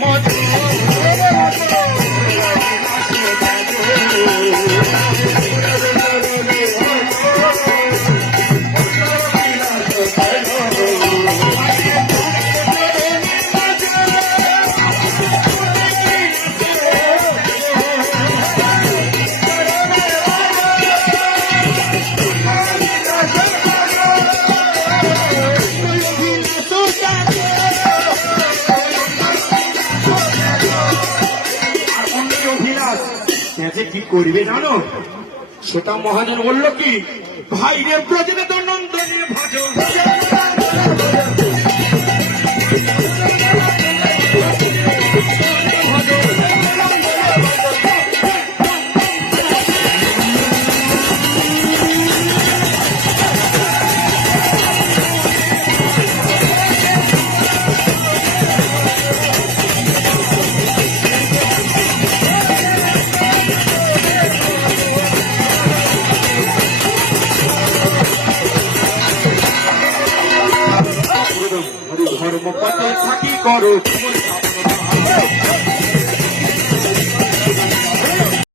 মধু কি করবে জানো? সেটা মহাজন বলল কি? ভাইরে প্রজনে তো নন্দনে ভাজো ধর্মপথে থাকি করো।